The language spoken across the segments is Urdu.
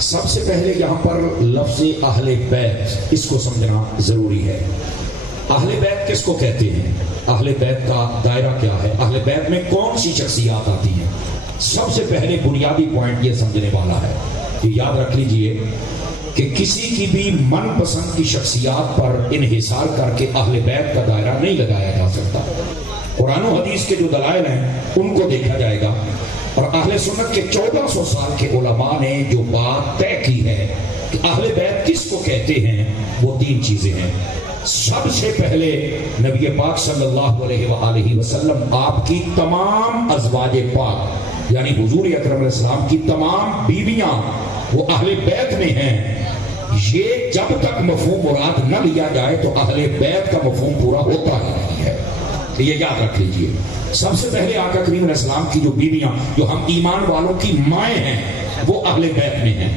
سب سے پہلے یہاں پر لفظ اہل بیت اس کو سمجھنا ضروری ہے۔ اہل بیت کس کو کہتے ہیں؟ اہل بیت کا دائرہ کیا ہے؟ اہل بیت میں کون سی شخصیات آتی ہیں؟ سب سے پہلے بنیادی پوائنٹ یہ سمجھنے والا ہے کہ یاد رکھ لیجئے کہ کسی کی بھی من پسند کی شخصیات پر انحصار کر کے اہل بیت کا دائرہ نہیں لگایا جا سکتا۔ قرآن و حدیث کے جو دلائل ہیں ان کو دیکھا جائے گا، اور اہل سنت کے 1400 سال کے علماء نے جو بات طے کی ہے کہ اہل بیت کس کو کہتے ہیں، وہ 3 چیزیں ہیں۔ سب سے پہلے نبی پاک صلی اللہ علیہ وآلہ وسلم آپ کی تمام ازواج پاک یعنی حضور اکرم علیہ السلام کی تمام بیویاں وہ اہل بیت میں ہیں۔ یہ جب تک مفہوم مراد نہ لیا جائے تو اہل بیت کا مفہوم پورا ہوتا ہی نہیں ہے، یہ یاد رکھ لیجئے۔ سب سے پہلے آقا کریم علیہ السلام کی جو بیویاں جو ہم ایمان والوں کی مائیں ہیں وہ اہل بیت میں ہیں۔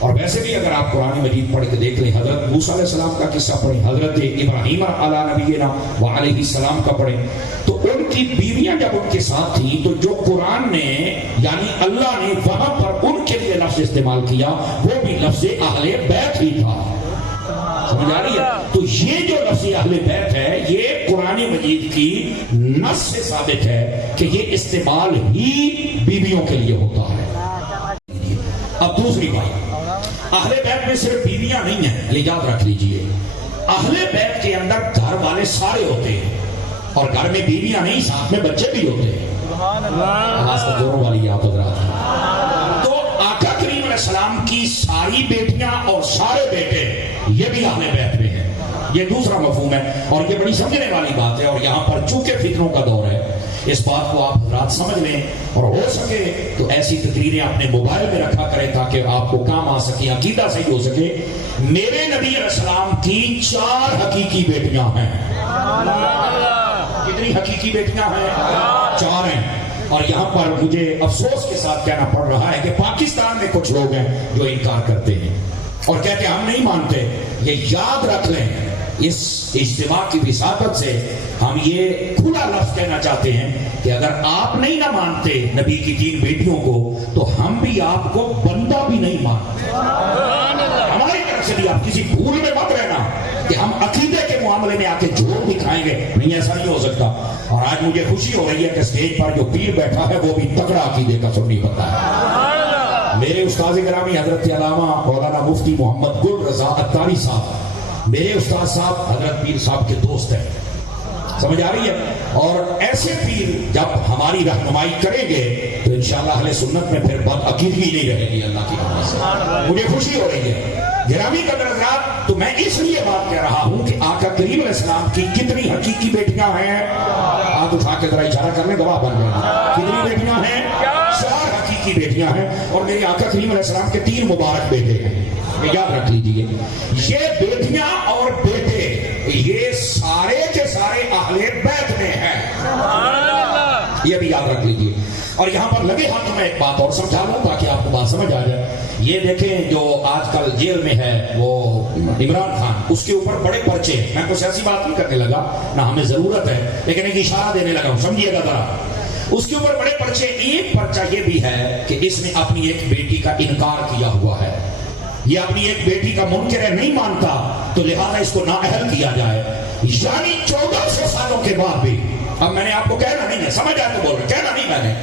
اور ویسے بھی اگر آپ قرآن مجید پڑھ کے دیکھ لیں، حضرت موسیٰ علیہ السلام کا قصہ پڑھیں، حضرت ابراہیم علیہ نبینا وعلیہ السلام کا پڑھیں، تو ان کی بیویاں جب ان کے ساتھ تھیں تو جو قرآن نے یعنی اللہ نے وہاں پر ان کے لیے لفظ استعمال کیا وہ بھی لفظ اہل بیت ہی تھا۔ سمجھ آ رہی ہے؟ تو یہ جو لفظ اہل بیت ہے یہ قرآن مجید کی نص سے ثابت ہے کہ یہ استعمال ہی بیویوں کے لیے ہوتا ہے۔ اب دوسری بات، اہل بیت میں صرف بیویاں نہیں ہیں، یہ یاد رکھ لیجئے۔ اہل بیت کے اندر گھر والے سارے ہوتے ہیں، اور گھر میں بیویاں نہیں ساتھ میں بچے بھی ہوتے ہیں۔ خاص کر دونوں والی آپ حضرات، تو آقا کریم علیہ السلام کی ساری بیٹیاں اور سارے بیٹے یہ بھی اہل بیت میں ہیں، یہ دوسرا مفہوم ہے، اور یہ بڑی سمجھنے والی بات ہے۔ اور یہاں پر چونکہ فتنوں کا دور ہے، اس بات کو آپ حضرات سمجھ لیں، اور ہو سکے تو ایسی تقریریں اپنے موبائل میں رکھا کریں تاکہ آپ کو کام آ سکیں، عقیدہ صحیح ہو سکے۔ میرے نبی علیہ السلام کی 4 حقیقی بیٹیاں ہیں۔ کتنی حقیقی بیٹیاں ہیں؟ 4 ہیں۔ اور یہاں پر مجھے افسوس کے ساتھ کہنا پڑ رہا ہے کہ پاکستان میں کچھ لوگ ہیں جو انکار کرتے ہیں اور کہتے ہیں ہم نہیں مانتے۔ یہ یاد رکھ لیں، اس اجتماع کی وساطت سے ہم یہ کھلا لفظ کہنا چاہتے ہیں کہ اگر آپ نہیں نہ مانتے نبی کی 3 بیٹیوں کو تو ہم بھی آپ کو بندہ بھی نہیں مانتے۔ ہماری طرف سے بھی آپ کسی بھول میں مت رہنا کہ ہم عقیدے کے معاملے میں آ کے جھوٹ دکھائیں گے، نہیں، ایسا نہیں ہو سکتا۔ اور آج مجھے خوشی ہو رہی ہے کہ اسٹیج پر جو پیر بیٹھا ہے وہ بھی تگڑا عقیدے کا سنی بتا ہے۔ میرے استاد گرامی حضرت علامہ مولانا مفتی محمد گل رضا عطاری صاحب میرے استاد صاحب حضرت پیر صاحب کے دوست ہیں، سمجھ آ رہی ہے؟ اور ایسے پیر جب ہماری رہنمائی کریں گے تو انشاءاللہ اہل سنت میں پھر بد عقیدگی نہیں رہے گی اللہ کی رحمت سے۔ مجھے خوشی ہو رہی ہے گرامی قدر حضرات، تو میں اس لیے بات کہہ رہا ہوں کہ آقا کریم علیہ السلام کی کتنی حقیقی بیٹیاں ہیں؟ ہاتھ اٹھا کے ذرا اشارہ کرنے گواہ بن جائیں۔ کتنی بیٹیاں ہیں؟ 4 حقیقی بیٹیاں ہیں، اور میرے آقا کریم علیہ السلام کے 3 مبارک بیٹے ہیں، یاد رکھ لیجیے۔ یہ بیٹیاں اور بیٹے یہ سارے کے سارے اہل بیت میں ہیں، یہ بھی یاد رکھ لیجیے۔ اور یہاں پر لگے ہاتھ میں ایک بات اور سمجھا لوں تاکہ آپ کو بات سمجھ آ جائے۔ یہ دیکھیں جو آج کل جیل میں ہے وہ عمران خان، اس کے اوپر بڑے پرچے ہیں۔ میں کوئی ایسی بات نہیں کرنے لگا، نہ ہمیں ضرورت ہے، لیکن ایک اشارہ دینے لگا ہوں، سمجھیے گا ذرا۔ اس کے اوپر بڑے پرچے، ایک پرچہ یہ بھی ہے کہ اس نے اپنی ایک بیٹی کا انکار کیا ہوا ہے، یہ اپنی ایک بیٹی کا منکر ہے، نہیں مانتا، تو لہذا اس کو نااہل کیا جائے۔ یعنی 1400 سالوں کے بعد بھی، اب میں نے آپ کو کہنا نہیں ہے، سمجھ آئے تو بول رہے، کہنا نہیں میں نے،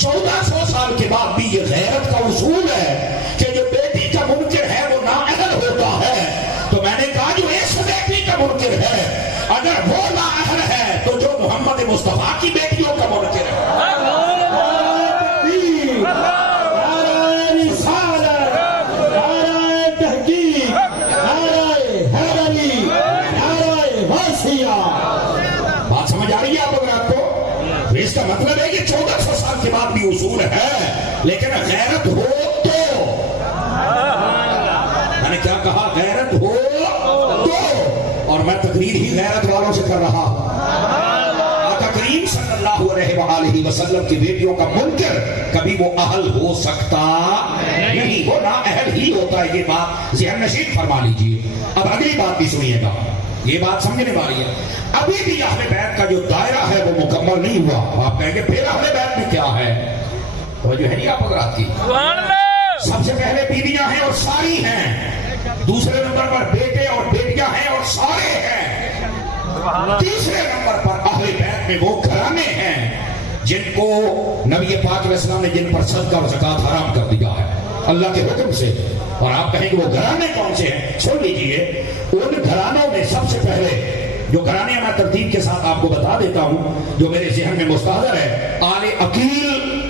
1400 سال کے بعد بھی یہ غیرت کا اصول ہے کہ جو بیٹی کا منکر ہے وہ نااہل ہوتا ہے۔ تو میں نے کہا جو اس بیٹی کا منکر ہے اگر وہ نااہل ہے تو جو محمد مصطفیٰ کی بیٹیوں کا منکر ہے، اس کا مطلب ہے کہ 1400 سال کے بعد بھی اصول ہے، لیکن غیرت ہو تو، میں نے کیا کہا، غیرت ہو تو، اور میں تقریر ہی غیرت والوں سے کر رہا ہوں۔ آقا کریم صلی اللہ علیہ وآلہ وسلم کی بیٹیوں کا منکر کبھی وہ اہل ہو سکتا نہیں، وہ نااہل ہی ہوتا ہے، یہ بات ذہن نشین فرما لیجیے۔ اب اگلی بات بھی سنیے گا، یہ بات سمجھنے والی ہے۔ ابھی بھی اہل بیت کا جو دائرہ ہے وہ مکمل نہیں ہوا۔ آپ کہیں گے پھر اہل بیت میں کیا ہے؟ توجہ ہے نہیں آپ حضرات کی؟ سب سے پہلے بیویاں ہیں اور ساری ہیں، دوسرے نمبر پر بیٹے اور بیٹیاں ہیں اور سارے ہیں، تیسرے نمبر پر اہل بیت میں وہ گھرانے ہیں جن کو نبی پاک علیہ السلام نے جن پر صدقہ اور زکوٰۃ حرام کر دیا ہے اللہ کے حکم سے۔ اور آپ کہیں کہ وہ گھرانے کون سے ہیں؟ سن لیجئے، ان گھرانوں میں سب سے پہلے جو گھرانے میں ترتیب کے ساتھ آپ کو بتا دیتا ہوں جو میرے ذہن میں مستحضر ہے، آل عقیل،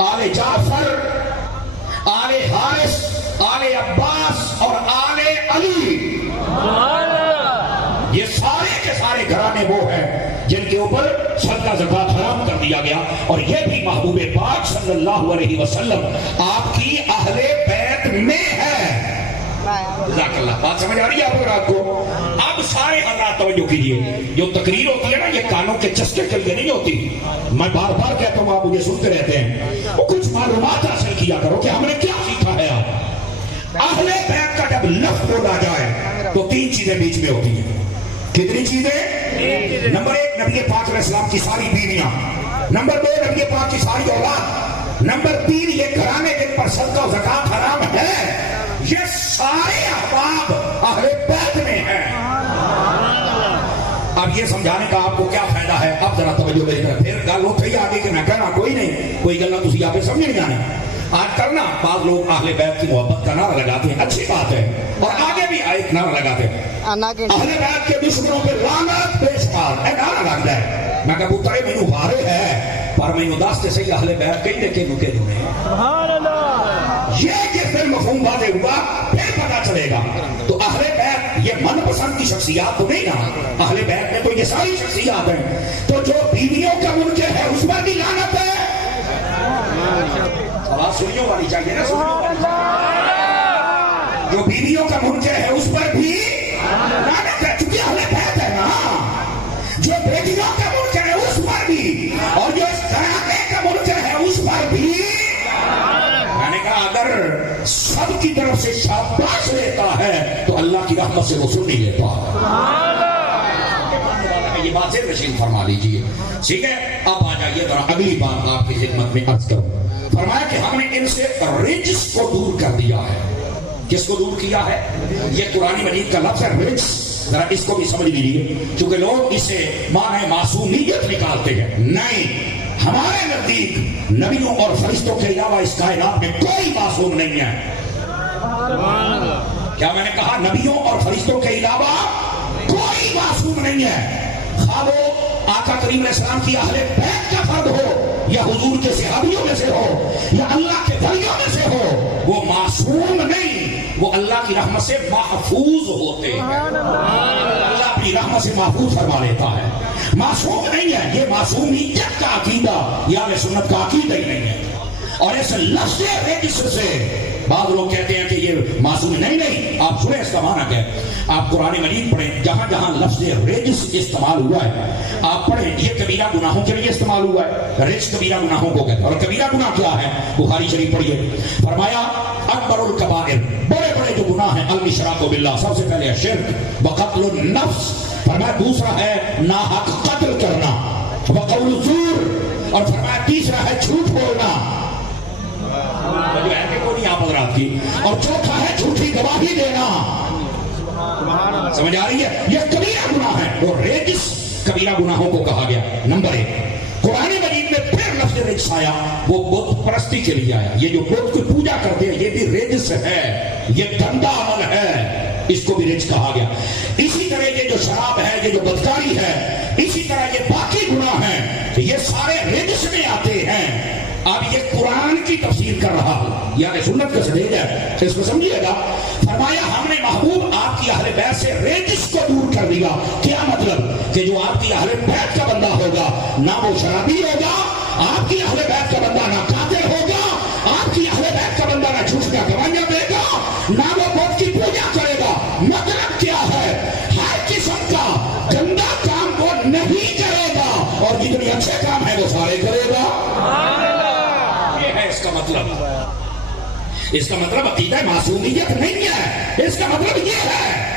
آل جعفر، آل حارث، آل عباس اور آل علی، یہ سارے کے سارے گھرانے وہ ہیں جن کے اوپر صدقہ زکوٰۃ حرام کر دیا گیا، اور یہ بھی محبوب پاک صلی اللہ علیہ وسلم آپ کی اہل بیت میں ہے۔ جزاک اللہ، بات سمجھ آ رہی ہے آپ رات کو؟ اب سارے حضرات توجہ کیجئے، جو تقریر ہوتی ہے نا یہ کانوں کے چسکے کے لیے نہیں ہوتی، میں بار بار کہتا ہوں آپ مجھے سنتے رہتے ہیں، وہ کچھ معلومات حاصل کیا کرو کہ ہم نے کیا سیکھا ہے۔ آپ اہل بیت کا جب لفظ بولا جائے تو تین چیزیں بیچ میں ہوتی ہیں۔ کتنی چیزیں؟ نمبر ایک، نبی پاک علیہ السلام کی ساری بیویاں، نمبر دو، نبی پاک کی ساری اولاد، نمبر تین، یہ گھرانے جن پر صدقہ و زکوٰۃ حرام ہے، یہ سارے احباب اہل بیت میں ہیں۔ اب یہ سمجھانے کا آپ کو کیا فائدہ ہے؟ اب ذرا توجہ دے کر پھر گل اٹھ گئی آگے کہ میں کہنا کوئی نہیں، کوئی گل تسی یہاں پہ سمجھ نہیں آنا۔ آج کرنا بعض لوگ اہل بیت کی محبت کا نعرہ لگاتے ہیں، اچھی بات ہے، اور آگے بھی ایک نعرہ لگاتے ہیں، اہل بیت کے دشمنوں پہ لعنت بے شمار، اے نعرہ لگتا ہے۔ میں کہا پترے مینوں بارے ہے پر مینوں دس تے صحیح اہل بیت کہیں کہ نکے جنے سبحان اللہ، یہ کہ پھر مفہوم واضح ہوا پھر پتہ چلے گا۔ تو اہل بیت یہ من پسند کی شخصیات تو نہیں نا، اہل بیت میں تو یہ ساری شخصیات ہیں، تو جو بیویوں کا منکر ہے اس پر بھی لعنت ہے۔ آواز سنیوں والی چاہیے نا، سنیوں والی چاہیے۔ جو بیویوں کا منکر ہے اس پر بھی لعنت ہے، چونکہ اہل بیت ہے نا۔ جو بیٹیوں کا منکر ہے اس پر بھی، اور جو اس گھرانے کا منکر ہے اس پر بھی۔ میں نے کہا اگر سب کی طرف سے شاباش لیتا ہے تو اللہ کی رحمت سے وہ سن نہیں لیتا۔ یہ بات سے رشید فرما لیجئے، ٹھیک ہے؟ اب آ جائیے ذرا اگلی بات آپ کی خدمت میں عرض کروں۔ فرمایا کہ ہم نے ان سے رجس کو دور کر دیا ہے۔ کس کو دور کیا ہے؟ یہ قرآن مجید کا لفظ ہے رجس، ذرا اس کو بھی سمجھ لیجیے، چونکہ لوگ اسے معنی معصومیت نکالتے ہیں۔ نہیں، ہمارے نزدیک نبیوں اور فرشتوں کے علاوہ اس کائنات میں کوئی معصوم نہیں ہے۔ کیا میں نے کہا؟ نبیوں اور فرشتوں کے علاوہ کوئی معصوم نہیں ہے، خواہ وہ آقا کریم علیہ السلام کی اہل بیت کا فرد ہو یا حضور کے صحابیوں میں سے ہو یا اللہ کے ولیوں میں سے ہو، وہ معصوم نہیں، وہ اللہ کی رحمت سے محفوظ ہوتے ہیں۔ اللہ اپنی رحمت سے محفوظ فرما لیتا ہے، معصوم نہیں ہے۔ یہ معصومیت کا عقیدہ یا اہل سنت کا عقیدہ ہی نہیں ہے۔ اور اس لفظ رجس سے بعض لوگ کہتے ہیں کہ یہ معصوم نہیں، آپ سنیں اس کا معنی کیا ہے۔ آپ قرآن مجید پڑھیں، جہاں جہاں لفظ رجس استعمال ہوا ہے آپ پڑھیں، یہ کبیرہ گناہوں کے لیے استعمال ہوا ہے۔ رجس کبیرہ گناہوں کو کہتے ہیں، اور کبیرہ گناہ کیا ہے؟ بخاری شریف پڑھیے، فرمایا اکبر الکبائر، بڑے بڑے جو گناہ ہیں، الاشراک باللہ، سب سے پہلے شرک، وقتل النفس، فرمایا دوسرا ہے ناحق قتل کرنا، وقول الزور، اور فرمایا تیسرا ہے جھوٹ بولنا، جو ہے کہ کوئی نہیں آپ حضرات کی، اور چوتھا ہے جھوٹی گواہی دینا۔ سمجھ آ رہی ہے؟ یہ کبیرہ گناہ ہے، اور رجس کبیرہ گناہوں کو کہا گیا۔ نمبر ایک، قرآن مجید میں پھر لفظ رجس آیا، وہ بت پرستی کے لیے آیا۔ یہ جو بت کو پوجا کرتے ہیں یہ بھی رجس ہے، یہ گندا عمل ہے، اس کو بھی رجس کہا گیا۔ اسی طرح یہ جو شراب ہے، یہ جو بدکاری ہے، اسی طرح یہ باقی گناہ ہیں، یہ سارے رجس میں آتے ہیں۔ اب یہ قرآن کی تفسیر کر رہا ہوں، یعنی سنت کا سلیج ہے، اس کو سمجھیے گا۔ فرمایا ہم نے محبوب آپ کی اہل بیت سے رجس کو دور کر دیا۔ کیا مطلب؟ کہ جو آپ کی اہل بیت کا بندہ ہوگا نہ وہ شرابی ہوگا، آپ کی اہل بیت کا بندہ نہ قاتل ہوگا، آپ کی اہل بیت کا بندہ نہ جھوٹ کا گواہیاں دے گا، نہ وہ بت کی پوجا کرے گا۔ مطلب کیا ہے؟ ہر قسم کا گندا کام وہ نہیں کرے گا، اور جتنے اچھے کام ہیں وہ سارے کرے گا۔ اس کا مطلب عقیدہ معصومیت نہیں ہے، اس کا مطلب یہ ہے۔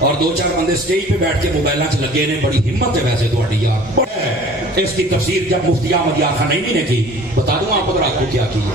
اور دو چار بندے سٹیج پہ بیٹھ کے موبائل چ لگے نے، بڑی ہمت ہے ویسے تھوڑی یار۔ اس کی تفسیر جب مفتی احمد یار خان نعیمی نے کی، بتا دوں آپ کو کیا کی ہے۔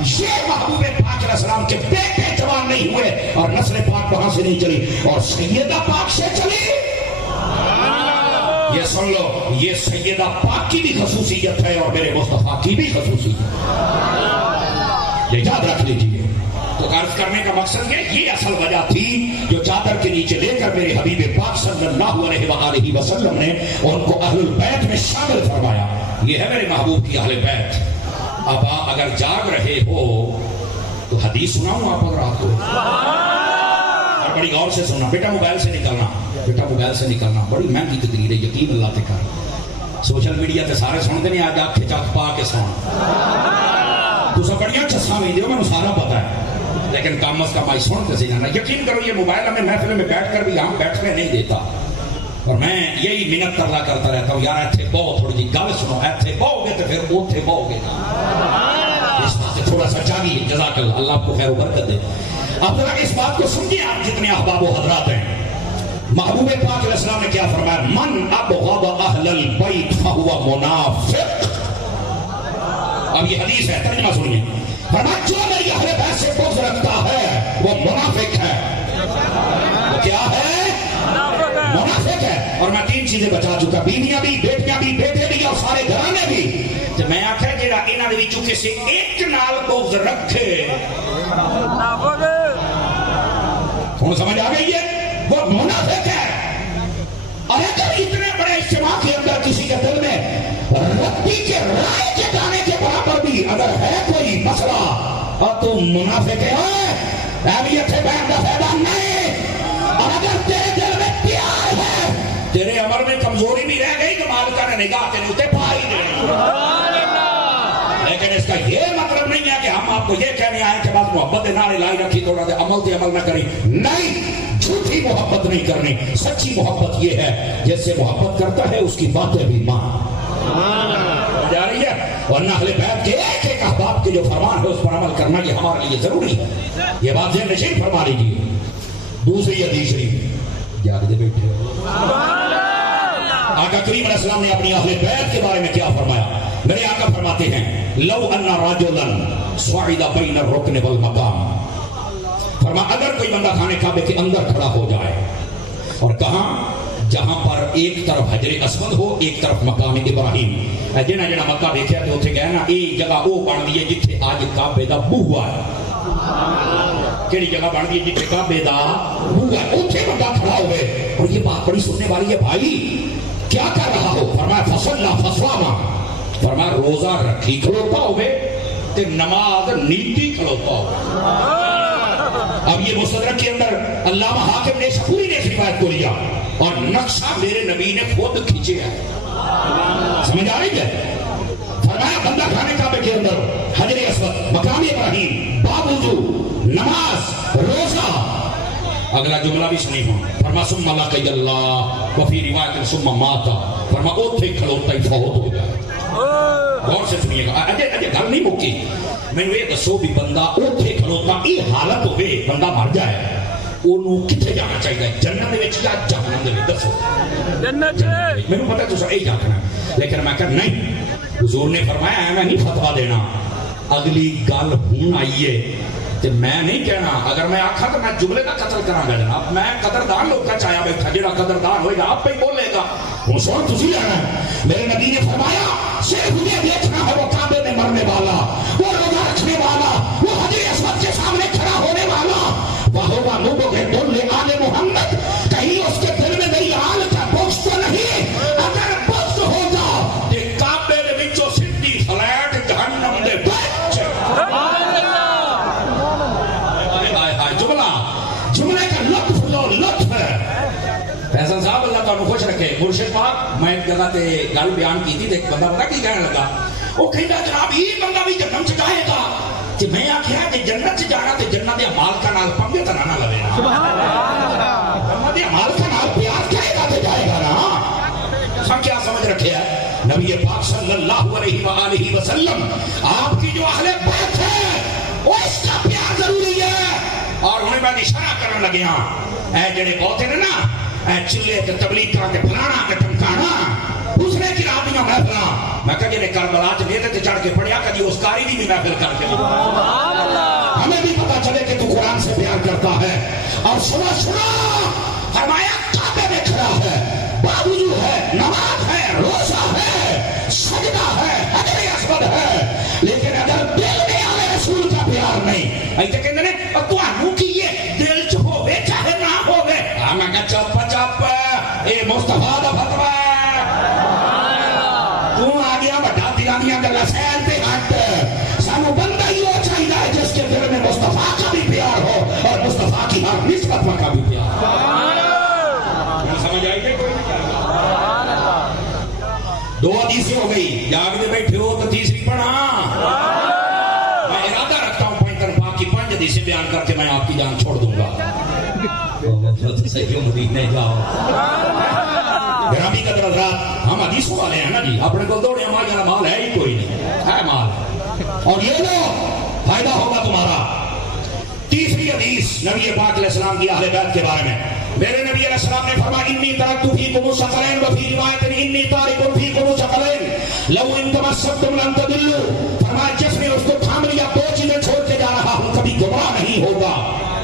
یہ محبوب پاک علیہ السلام کے بیٹے جوان نہیں ہوئے اور نسل پاک وہاں سے نہیں چلی اور سیدہ پاک سے چلی. یہ سن لو, یہ سیدہ پاک کی بھی خصوصیت ہے اور میرے مصطفیٰ کی بھی خصوصیت, یہ یاد رکھ لیجیے. تو عرض کرنے کا مقصد یہ اصل وجہ تھی جو چادر کے نیچے لے کر میرے حبیب پاک صلی اللہ علیہ وآلہ وسلم نے ان کو اہل البیت میں شامل فرمایا. یہ ہے میرے محبوب کی اہل بیت. اب آپ اگر جاگ رہے ہو تو حدیث سناؤں آپ اگر آپ کو, اور بڑی غور سے سننا. بیٹا موبائل سے نکلنا, بیٹا موبائل سے نکلنا. بڑی مہنگی تقریر ہے, یقین اللہ تے کر. سوشل میڈیا تے سارے سنتے نہیں, آج آنکھ چک پا کے سن. تسا بڑیاں چساں وی دیو, میں سارا پتا ہے, لیکن کم از کم آئی سن کے سینا. یقین کرو یہ موبائل ہمیں محفل میں بیٹھ کر بھی یہاں بیٹھنے نہیں دیتا, اور میں یہی منت ترلا کرتا رہتا ہوں, یار ایتھے بہو تھوڑی جی گل سنو, ایتھے بہو گے تو پھر اوتھے بہو گے. اس بات سے تھوڑا سا جاگیے, جزاک اللہ, اللہ آپ کو خیر و برکت دے. اب ذرا اس بات کو سمجھیے آپ جتنے احباب و حضرات ہیں. محبوب پاک علیہ السلام نے کیا فرمایا, من ابغض اہل البیت فہو منافق. اب یہ حدیث ہے, ترجمہ سنیے. فرمایا جو میری اہل بیت سے بغض رکھتا ہے وہ منافق ہے. وہ کیا ہے؟ منافق ہے. اور میں 3 چیزیں بچا چکا, بیویاں بھی, بیٹیاں بھی, بیٹے بھی اور سارے گھرانے بھی. تو میں آخیا جیڑا انہاں دے وچوں کسے ایک نال بغض رکھے, ہن سمجھ آ گئی ہے, وہ منافق ہے. اور اگر اتنے بڑے اجتماع کے اندر کسی کے دل میں رتی کے رائے کے دانے کے برابر بھی اگر ہے کوئی مسئلہ, اور تو منافق ہے, اہمیت سے بیان کا فائدہ نہیں. اور اگر تیرے دل میں پیار ہے, تیرے عمل میں کمزوری بھی رہ گئی تو مالکہ نے نگاہ تیرے اوتے پائی دینی. لیکن اس کا یہ مطلب نہیں ہے کہ ہم آپ کو یہ کہنے آئے کہ بس محبت نہ لائی رکھی تو عمل سے عمل نہ کری. نہیں, جھوٹی محبت نہیں کرنی. سچی محبت یہ ہے جس سے محبت کرتا ہے اس کی باتیں بھی مان جا رہی ہے. ورنہ اہل بیت کے ایک ایک احباب کے جو فرمان ہے اس پر عمل کرنا یہ ہمارے لیے ضروری ہے. یہ بات ذہن نشین فرما لیجیے. دوسری حدیث شریف یاد دے بیٹھے, آقا کریم علیہ السلام نے اپنی اہل بیت کے بارے میں کیا فرمایا. میرے آقا فرماتے ہیں لو ان رجلا صعد بین الرکن والمقام. فرمایا اگر کوئی بندہ خانے کعبے کے اندر کھڑا ہو جائے, اور کہاں, جہاں پر ایک طرف حجر اسود ہو, ایک طرف مقام ابراہیم. جنہ جنہ مکہ دیکھا تو اتنے گئے نا, ایک جگہ وہ بن دی ہے جتھے آج کعبے دا بوہا ہے. کیڑی جگہ بن دی ہے جتھے کعبے دا بوہا ہے, اتنے بندہ کھڑا ہوئے. اور یہ بات بڑی سننے والی ہے, بھائی کیا کر رہا ہو؟ فرمایا فصلا فصواما. فرمایا روزہ رکھی کھلوتا ہوئے تے نماز نیتی کھلوتا ہوئے. اب یہ مستدرک کے اندر علامہ حاکم نے شکوری نے روایت کو لیا اور نقشہ میرے نبی نے خود کھینچے ہے. سمجھ آ رہی ہے؟ فرمایا بندہ کھانے کعبے کے اندر, حجر اسود, مقام ابراہیم, باوضو, نماز, روزہ. اگلا جملہ بھی سنی ہوں. فرما ثم لقی اللہ وفی روایت ثم ماتا. فرما اوتھے کھلوتا ہی فوت ہو جائے. غور سے سنیے گا, اجے گل نہیں مکی. میں نے یہ دسو بھی بندہ اوتھے کھلوتا یہ حالت ہوئے بندہ مر جائے, انہوں کتنے جانا چاہیے, جنت دے وچ یا جہنم دے وچ؟ دسو. جنت. میں نے پتا تسا یہی آکھنا, لیکن میں کہا نہیں, حضور نے فرمایا ہے میں نہیں فتوا دینا. اگلی گل ہون آئیے تے میں نہیں کہنا. اگر میں آکھا تو میں جملے کا قتل کراں گا جناب. میں قدردان لوگ کا چاہیا بیٹھا, جڑا قدردان ہوئے گا آپ پہ بولے گا. ہوں سن تسی لینا, میرے نبی نے فرمایا صرف یہ دیکھنا ہے وہ کعبے میں مرنے والا, وہ روزہ رکھنے والا, وہ حجر اسود کے سامنے کھڑا ہونے والا. وَهُوَ مُبْغِضٌ لِآلِ مُحَمَّدٍ. کہیں اس کے دل میں میری آل کا بغض تو نہیں. اگر بغض ہوگا کہ کعبے دے وچوں سیدھی فلیٹ جہنم دے وچ. جملے کا لطف لو, لطف ہے. فیصل صاحب اللہ تعالیٰ خوش رکھے. مرشد پاک میں ایک جگہ تے گل بیان کی تھی, ایک بندہ پتا کی کہنے لگا, وہ کہتا جناب یہ بندہ بھی جنم سے جائے گا. کہ میں آخیا کہ جنت سے جانا تے جنت دے اعمال کا نال پنگے تے نہ لوے نا. جنت دے اعمال کا نال پیار کرے گا تے جائے گا نا. سب کیا سمجھ رکھے ہے نبی پاک صلی اللہ علیہ وآلہ وسلم, آپ کی جو اہل بیت ہے وہ اس کا پیار ضروری ہے. اور انہیں میں اشارہ کرنے لگے ہاں, اے جڑے بہت ہیں نا, اے چلے تے تبلیغ کرا تے پھلانا تے ٹھمکانا, دوسرے کی رات دیا محفل میں کہا جنہیں کربلا چلیے تھے چڑھ کے پڑھیا کبھی اس کاری بھی محفل کر کے ہمیں بھی پتا چلے کہ تو قرآن سے پیار کرتا ہے. اور سنا فرمایا کعبے میں کھڑا ہے, باوضو ہے, نماز ہے, روزہ ہے, سجدہ ہے, حجر اسود ہے, لیکن اگر دل میں آلے رسول کا پیار نہیں ایسے کہتے ہیں تو کی یہ دل چ ہوے چاہے نہ ہوے. میں کہا چپ اے مصطفیٰ دا فتوی تو آ گیا بڑا دلانیاں گلا سین تے ہٹ. سانو بندہ ہی وہ چاہیے جس کے دل میں مصطفیٰ کا بھی پیار ہو اور مصطفیٰ کی ہر نسبت کا بھی پیار ہو. سمجھ آئی گئی کوئی دو حدیثیں ہو گئی, جاگ دے بیٹھے ہو تو تیسری پڑھا. میں ارادہ رکھتا ہوں پینتن پاک کی 5 حدیثیں بیان کر کے میں آپ کی جان چھوڑ دوں گا. مدینے جاؤ گرامی قدر حضرات, ہم حدیثوں والے ہیں نا جی, اپنے کو دوڑے ہمارا مال ہے ہی کوئی نہیں ہے مال, اور یہ لو فائدہ ہوگا تمہارا. تیسری حدیث نبی پاک علیہ السلام کی اہل بیت کے بارے میں. میرے نبی علیہ السلام نے فرمایا انی ترکت فیکم ثقلین وفی روایت انی تارک فیکم ثقلین لو ان تمسکتم لن تضلوا. فرمایا جس نے اس کو تھام لیا 2 چیزیں چھوڑ کے جا رہا ہوں کبھی گمراہ نہیں ہوگا.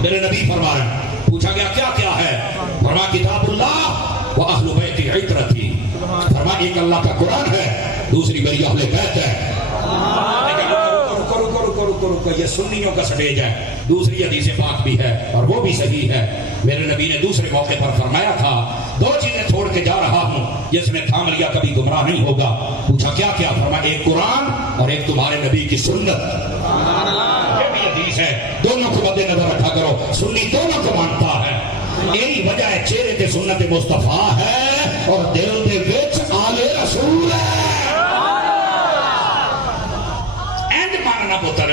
میرے نبی فرمایا, پوچھا گیا کیا کیا ہے؟ فرمایا کتاب اللہ و اہل بیت عترتی. فرمایا ایک اللہ کا قرآن ہے, دوسری میری اہل بیت ہے. رکو یہ سنیوں کا سٹیج ہے. دوسری حدیث پاک بھی ہے اور وہ بھی صحیح ہے. میرے نبی نے دوسرے موقع پر فرمایا تھا 2 چیزیں چھوڑ کے جا رہا ہوں جس نے تھام لیا کبھی گمراہ نہیں ہوگا. پوچھا کیا کیا؟ فرمایا ایک قرآن اور ایک تمہارے نبی کی سنت. یہ بھی حدیث ہے, دونوں کو مد نظر رکھا کرو. سنی دونوں کو مانتا ہے. یہی وجہ ہے چہرے تے سنت مصطفیٰ ہے اور دل دے وچ آل رسول ہے. ماننا پتر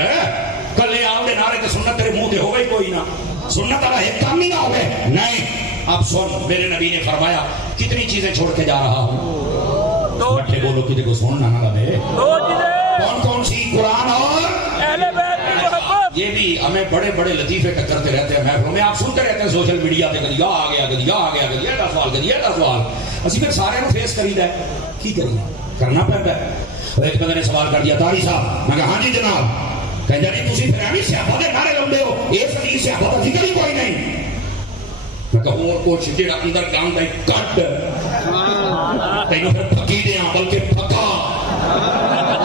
کلے آؤ دے نعرے تے سنت تیرے منہ تے ہوئے کوئی نہ, سنت والا ایک کام ہی نہ ہوئے نہیں. اب سن, میرے نبی نے فرمایا کتنی چیزیں چھوڑ کے جا رہا ہوں. بٹھے بولو کسی کو سننا نہ لگے. کون کون سی؟ قرآن اور اہل بیت کی محبت. یہ بھی ہمیں بڑے بڑے لطیفے کرتے رہتے ہیں محفلوں میں, آپ سنتے رہتے ہیں سوشل میڈیا تے کدی آ گیا کدی آ گیا کدی ایڈا سوال کدی ایڈا سوال. اسی پھر سارے نو فیس کریدا ہے, کی کریے کرنا پڑتا ہے. ایک بندے نے سوال کر دیا تاری صاحب, میں کہا ہاں جی جناب. کہہ جی تسی پھر ایویں صحابہ دے نعرے لاؤندے ہو, اس حدیث صحابہ دا ذکر ہی کوئی نہیں. میں کہا اور کچھ جڑا اندر گاؤں دا کٹ تینوں پھر پھکی دیاں بلکہ پھکا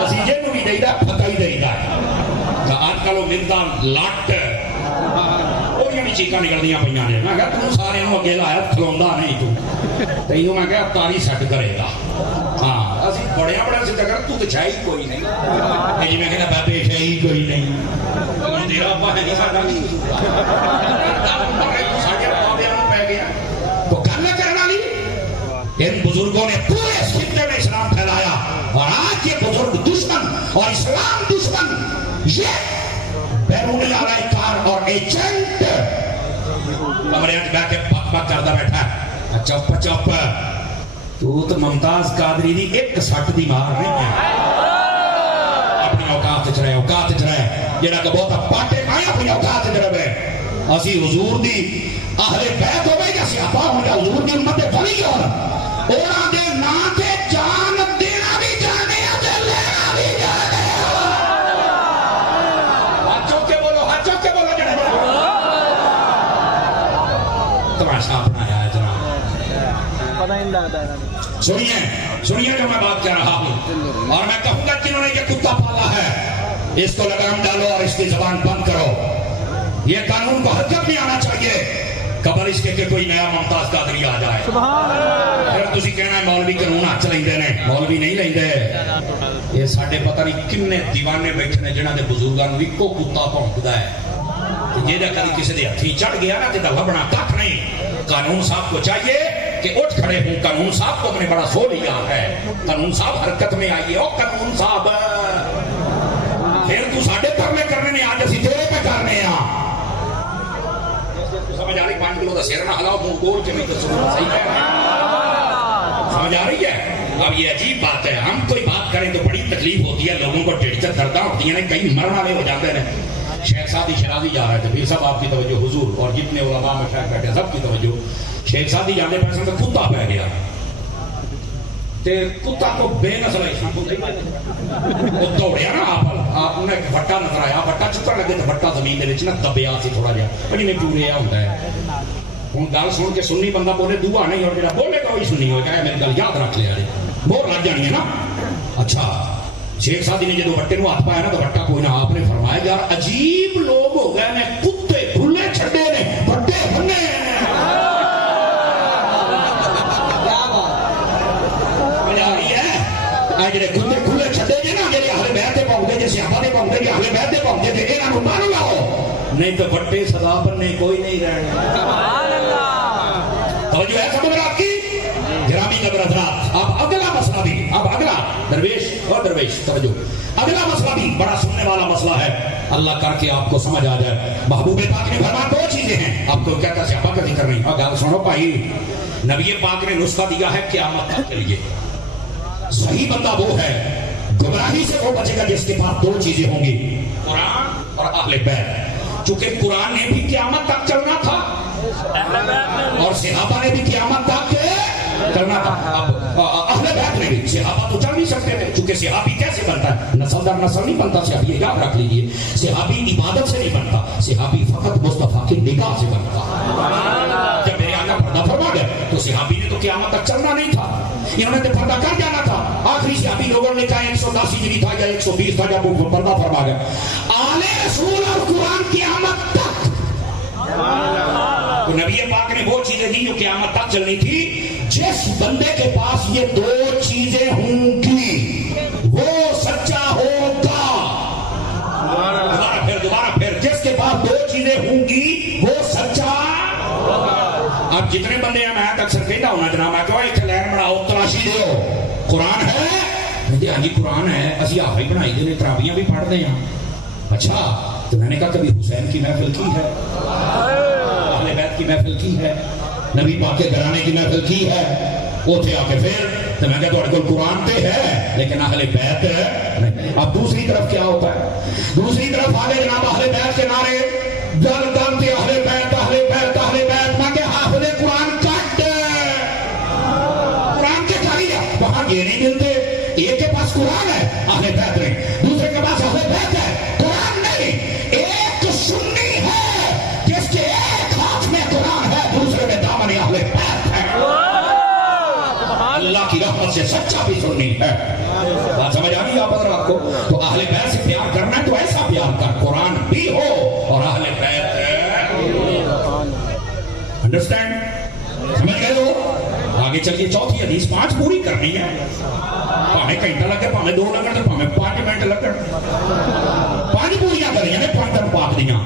اسی جنوں بھی دئیدا پھکا ہی دئیدا. آج کل وہ ملدا لٹ اور یہ چیکاں نکلدیاں پیاں نے. میں کہا تم سارے نوں اگے لایا کھلوندا نہیں تو تینوں میں کہا تاری سٹ کرے گا. ہاں اسی بڑے سے کر تو چھائی کوئی نہیں. جی میں کہنا بابے چھائی کوئی نہیں, تیرا ابا ہے نہیں ساڈا نہیں پی گیا. تو گل کرنے والی ان بزرگوں نے پورے اس خطے میں اسلام پھیلایا, اور آج یہ بزرگ دشمن اور اسلام دشمن یہ بیرونی آرائی کار اور ایجنٹ کمرے بیٹھ کے پک پک کرتا بیٹھا ہے. چپ چپ, تو ممتاز قادری دی ایک سٹ دی مار نہیں ہے. اپنی اوقات چ رہے, اوقات چ رہے, جڑا کہ بہت پاٹے کھائے اپنی اوقات چ رہے. اسی حضور دی اہل بیت ہوے یا صحابہ ہو یا حضور دی امت ولی ہو, انہاں دے نام تے جان دینا بھی جانے تے لینا بھی جانے. ہاتھ چوک کے بولو, ہاتھ چوک کے بولو. جڑے تماشا بنایا ہے جناب. سنیے جو میں بات کر رہا ہوں, اور میں کہوں گا جنہوں نے یہ کتا پالا ہے اس کو لگام ڈالو اور اس کی زبان بند کرو. یہ قانون کو حرکت میں آنا چاہیے قبل اس کے کہ کوئی نیا ممتاز قادری آ جائے. پھر تسی کہنا ہے مولوی قانون ہاتھ لیندے نے. مولوی نہیں لیندے, یہ ساڈے پتہ نہیں کنے دیوانے بیٹھے نے جنہاں دے بزرگاں نوں اکو کتا بھونکدا ہے. جے دا کبھی کسی دے ہتھی چڑھ گیا نا تے لبنا کھ نہیں. قانون صاحب کو چاہیے کہ اٹھ کھڑے ہوں. قانون صاحب کو اپنے بڑا سو لیا ہے. قانون صاحب حرکت میں آئیے. او قانون صاحب پھر تو ساڈے پرلے کرنے نے, آج اسی تیرے پہ کرنے ہیں. سمجھ آ رہی؟ 5 کلو کا سر نہ ہلاؤ, منہ گول کے نہیں صحیح ہے. سمجھ آ رہی ہے؟ اب یہ عجیب بات ہے, ہم کوئی بات کریں تو بڑی تکلیف ہوتی ہے, لوگوں کو ٹھڑ سے درداں ہوتی ہیں, کئی مرن والے ہو جاتے ہیں. شیخ صاحب شرازی جا رہے تھے, پھر سب آپ کی توجہ حضور اور جتنے علماء میں شاید بیٹھے سب کی توجہ. شیخ صاحب جانے پہ سمجھ کتا پہ گیا. تے کتا کو بے نظر آئی وہ دوڑیا نا آپ نے بٹا نظر آیا بٹا چکر لگے تو بٹا زمین دے نہ دبیا سی تھوڑا جہا پر جی پورے ہوتا ہے ہوں گل سن کے سنی بندہ بولے دعا نہیں اور جا بولے گا وہی سنی ہوگا میری گل یاد رکھ لیا بہت لگ جانی ہے نا اچھا شیخ سادی نے جب بٹے نو ہاتھ پایا نا تو بٹا کوئی نہ آپ نے فرمایا یار عجیب لوگ ہو گئے نے کتے کھلے چھڈے نے بٹے بننے جڑے کتے کھلے چھڈے جے نا جڑے اہل بیت دے پاؤندے جے صحابہ دے پاؤندے جے اہل بیت دے پاؤندے تے انہاں نوں مار لاؤ نہیں تو بٹے سزا بننے کوئی نہیں رہنا سبحان اللہ توجہ ہے سب آپ کی گرامی قدر حضرات اب اگلا مسئلہ بھی اب اگلا درویش توجہ اگلا مسئلہ بھی بڑا سننے والا مسئلہ ہے اللہ کر کے آپ کو سمجھ آ جائے محبوب پاک نے فرمایا دو چیزیں ہیں آپ کو کیا صحابہ کا ذکر نہیں اور گل سنو بھائی نبی پاک نے نسخہ دیا ہے قیامت تک کے لیے صحیح بندہ وہ ہے گمراہی سے وہ بچے گا جس کے پاس دو چیزیں ہوں گی قرآن اور اہل بیت چونکہ قرآن نے بھی قیامت تک چلنا تھا اور صحابہ نے بھی قیامت تک چلنا تھا اہل بیت نے بھی صحابہ تو چل نہیں سکتے تھے چونکہ صحابی کیسے بنتا ہے نسل در نسل نہیں بنتا صحابی یاد رکھ لیجئے صحابی عبادت سے نہیں بنتا صحابی فقط مصطفیٰ کی نگاہ سے بنتا جب میرے آقا پردہ فرما گئے تو صحابی نے تو قیامت تک چلنا نہیں تھا انہوں نے تو پردہ کر جانا تھا آخری صحابی لوگوں نے کہا 110 ہجری تھا یا 120 تھا جب وہ پردہ فرما گیا آل رسول اور قرآن قیامت تک تو نبی پاک نے وہ چیزیں دی جو قیامت تک چلنی تھی جس بندے کے پاس یہ دو چیزیں ہوں گی وہ سچا ہوگا دوبارہ پھر جس کے پاس دو چیزیں ہوں گی وہ سچا اب جتنے بندے ہیں میں اکثر کہتا ہوں نا جناب میں کہو ایک لین بناؤ تلاشی دیو قرآن ہے ہاں جی قرآن ہے اسی آپ ہی بنائی دے تراویاں بھی پڑھتے ہیں اچھا تو میں نے کہا کبھی حسین کی محفل کی ہے اہل بیت کی محفل کی ہے نبی پاک کے گھرانے کی محفل کی ہے اوتھے آ کے پھر تو میں کہا تو قرآن پہ ہے لیکن اہل بیت نہیں اب دوسری طرف کیا ہوتا ہے دوسری طرف آگے جناب اہل بیت کے نعرے جل دانتے اہل بیت اہل بیت اہل بیت میں کہ حافظ قرآن کٹ قرآن کے چاہیے وہاں یہ نہیں ملتے ایک کے پاس قرآن ہے اہل بیت نہیں دوسرے کے پاس اہل بیت ہے قرآن نہیں ایک سنی ہے جس کے ایک ہاتھ میں قرآن ہے دوسرے میں دامن اہل بیت ہے اللہ کی رحمت سے سچا بھی سنی ہے بات سمجھ آ رہی آپ حضرات کو تو اہل بیت سے پیار کرنا ہے تو ایسا پیار کر قرآن بھی ہو اور اہل بیت انڈرسٹینڈ سمجھ گئے ہو آگے چلیے چوتھی حدیث 5 پوری کرنی ہے پانے گھنٹہ لگے پانے 2 لگن تو پانے 5 منٹ لگن 5 پوریاں کریں یعنی 5 پاک دیاں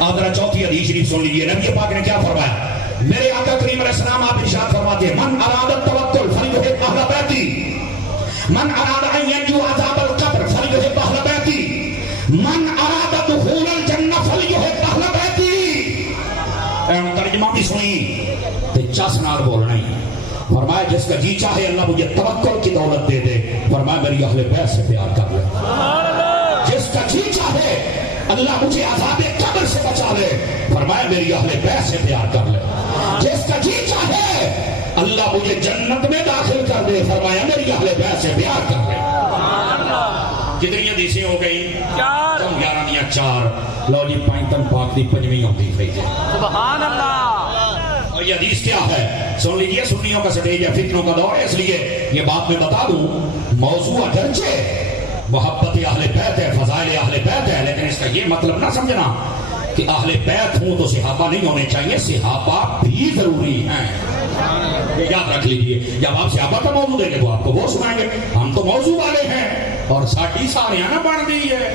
آدھرا چوتھی حدیث شریف سن لیجیے نبی پاک نے کیا فرمایا میرے آقا کریم علیہ السلام آپ ارشاد فرماتے ہیں من اراد التوکل فلیحب اہل بیتی من اراد ان ینجو عذاب القبر فلیحب اہل بیتی من اراد دخول الجنہ فلیحب اہل بیتی ترجمہ بھی سنی تے چس نال بولنا ہی فرمایا جس کا جی چاہے اللہ مجھے توکل کی دولت دے دے فرمایا میری اہل بیت سے پیار کر لے جس کا جی چاہے اللہ مجھے عذاب قبر سے بچا لے فرمایا میری اہل بیت سے پیار کر لے جس کا جی چاہے اللہ مجھے جنت میں داخل کر دے فرمایا میری اہل بیت سے پیار کر لے کتنی حدیثیں ہو گئی 11 دیا 4 لو جی پائنتن پاک دی 5ویں ہوتی ہے سبحان اللہ اور یہ حدیث کیا ہے سن لیجئے سنیوں کا سٹیج ہے فتنوں کا دور ہے اس لیے یہ بات میں بتا دوں موضوع اگرچہ محبت اہل بیت ہے فضائل اہل بیت ہے لیکن اس کا یہ مطلب نہ سمجھنا کہ اہل بیت ہوں تو صحابہ نہیں ہونے چاہیے صحابہ بھی ضروری ہیں یاد رکھ لیجئے جب آپ صحابہ کا موضوع دیں گے تو آپ کو وہ سنائیں گے ہم تو موضوع والے ہیں اور ساڑھی ساریاں نہ بڑھ دی ہے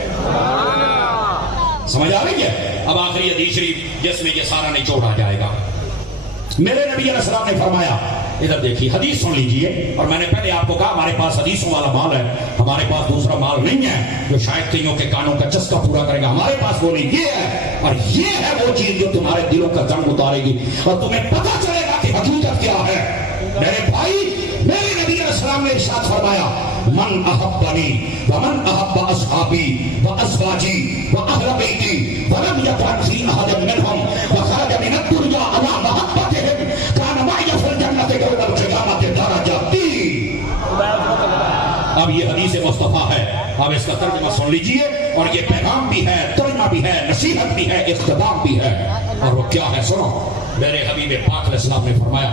سمجھ آ رہی ہے اب آخری حدیث شریف جس میں یہ سارا نچوڑ آ جائے گا میرے نبی علیہ السلام نے فرمایا ادھر دیکھیے حدیث سن لیجئے اور میں نے پہلے آپ کو کہا ہمارے پاس حدیثوں والا مال ہے ہمارے پاس دوسرا مال نہیں ہے جو شاید کئیوں کے کانوں کا چسکا پورا کرے گا ہمارے پاس وہ نہیں یہ ہے اور یہ ہے وہ چیز جو تمہارے دلوں کا زنگ اتارے گی اور تمہیں پتہ چلے گا کہ حقیقت کیا ہے میرے بھائی میرے نبی علیہ السلام نے ارشاد فرمایا من احبنی ومن احب اصحابی وازواجی واہل بیتی ولم یکن فی احد منهم وخرج من الدنیا علی محبتهم کان معی فی الجنة یوم القیامة درجاتی اب اس کا ترجمہ سن لیجئے، اور یہ پیغام بھی ہے، ترجمہ بھی ہے، نصیحت بھی ہے، اقتدام بھی ہے، اور وہ کیا ہے سنو۔ میرے حبیب پاک علیہ السلام نے فرمایا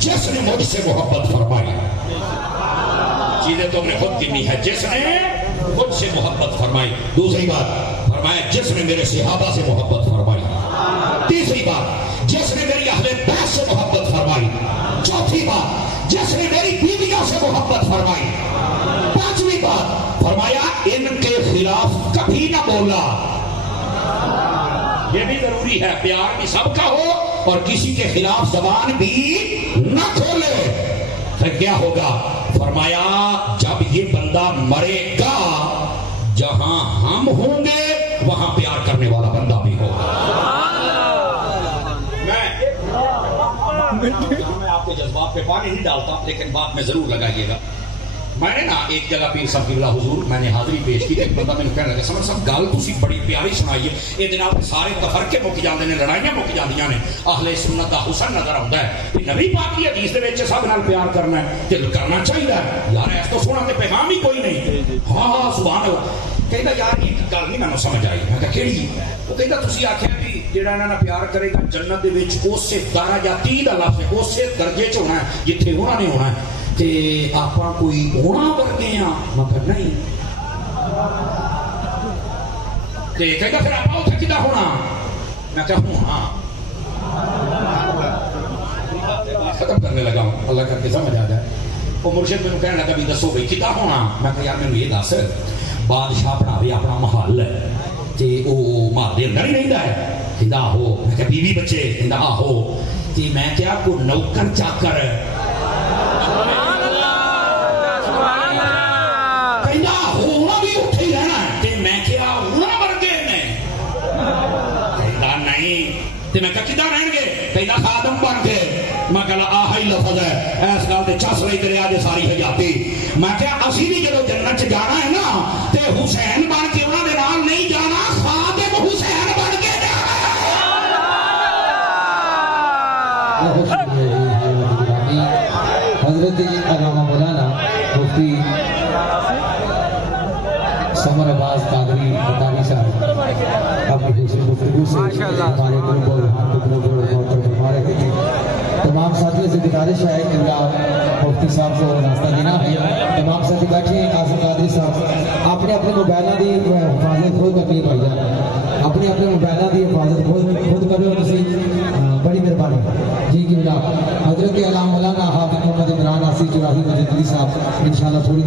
جس نے مجھ سے محبت فرمائی، چیزیں تم نے خود گنی ہے، جس نے مجھ سے محبت فرمائی، دوسری بات فرمایا جس نے میرے صحابہ سے محبت فرمائی، تیسری بات جس نے میری اہل بیت سے محبت فرمائی، چوتھی بات جس نے میری بیویوں سے محبت فرمائی، پانچویں بات فرمایا ان کے خلاف کبھی نہ بولا۔ یہ بھی ضروری ہے، پیار بھی سب کا ہو اور کسی کے خلاف زبان بھی نہ کھولے۔ پھر کیا ہوگا؟ فرمایا جب یہ بندہ مرے گا جہاں ہم ہوں گے وہاں پیار کرنے والا بندہ بھی ہوگا۔ میں آپ کے جذبات پہ پانی نہیں ڈالتا، لیکن بات میں ضرور لگائیے گا۔ میں نے نا ایک جگہ پیر صاحب کی بلا حضور میں نے حاضری پیش کی، ایک بندہ میں کہنے لگا سمجھ صاحب گل تسی بڑی پیاری سنائی ہے، یہ جناب سارے تفرقے مک جاندے نے، لڑائیاں مک جاندیاں نے، اہل سنت دا حسن نظر آتا ہے کہ نبی پاک کی حدیث دے وچ سب نال پیار کرنا ہے، دل کرنا چاہیے یار، اس تو سونا تے پیغام ہی کوئی نہیں۔ ہاں سبحان اللہ۔ کہندا یار ایک گل نہیں مینوں سمجھ آئی، میں کہا کیڑی؟ وہ کہندا تسی آکھیا بھی جیڑا انہاں نال پیار کرے گا جنت دے وچ اسی درجاتی دا لفظ اسی درجے چ ہونا ہے جتھے انہاں نے ہونا ہے، تے آپاں کوئی ہونا ورگے ہاں؟ میں کہا نہیں۔ تے کہندا پھر آپاں اوتھے کداں ہونا؟ میں کہا ہوں ہاں۔ ختم کرنے لگا ہوں، اللہ کر کے سمجھ آ جائے۔ وہ مرشد مینوں کہنے لگا بھی دسو بھائی کداں ہونا؟ میں کہا یار مینوں یہ دس بادشاہ بناوے اپنا محل تے او محل دے اندر ہی رہندا ہے؟ کہندا آہو۔ میں کہا بیوی بچے؟ کہندا آہو۔ تے میں کہا کوئی نوکر چاکر؟ کہندا ہونا بھی اتھے ہی رہنا ہے۔ تے میں کہا ہونا ورگے نے؟ کہندا نہیں۔ تے میں کہا کداں رہن گے؟ کہندا خادم بن کے۔ میں کہا آہی لفظ ہے، اس گل تے چس رہی تیرے آج ساری حیاتی۔ میں کہا اسی بھی جدو جنت چ جانا ہے نا تے حسین بن کے انہاں دے نال نہیں جانا، خادم حسین بن کے جانا۔ حضرت علامہ مولانا مفتی سمر عباس قادری بطانی صاحب اپنی دوسری گفتگو سے ہمارے گروپ اور ہمارے تمام ساتھیوں سے گزارش ہے کہ مفتی صاحب کو راستہ دینا ہے۔ تمام ساتھی بیٹھے ہیں، قاسم قادری صاحب اپنے اپنے موبائلوں کی حفاظت خود کرنی ہے بھائی جان، اپنے اپنے موبائلوں کی حفاظت خود کرو تسی، بڑی مہربانی جی جناب۔ حضرت علامہ مولانا حافظ محمد عمران آصف جراحی مجددی صاحب انشاءاللہ تھوڑی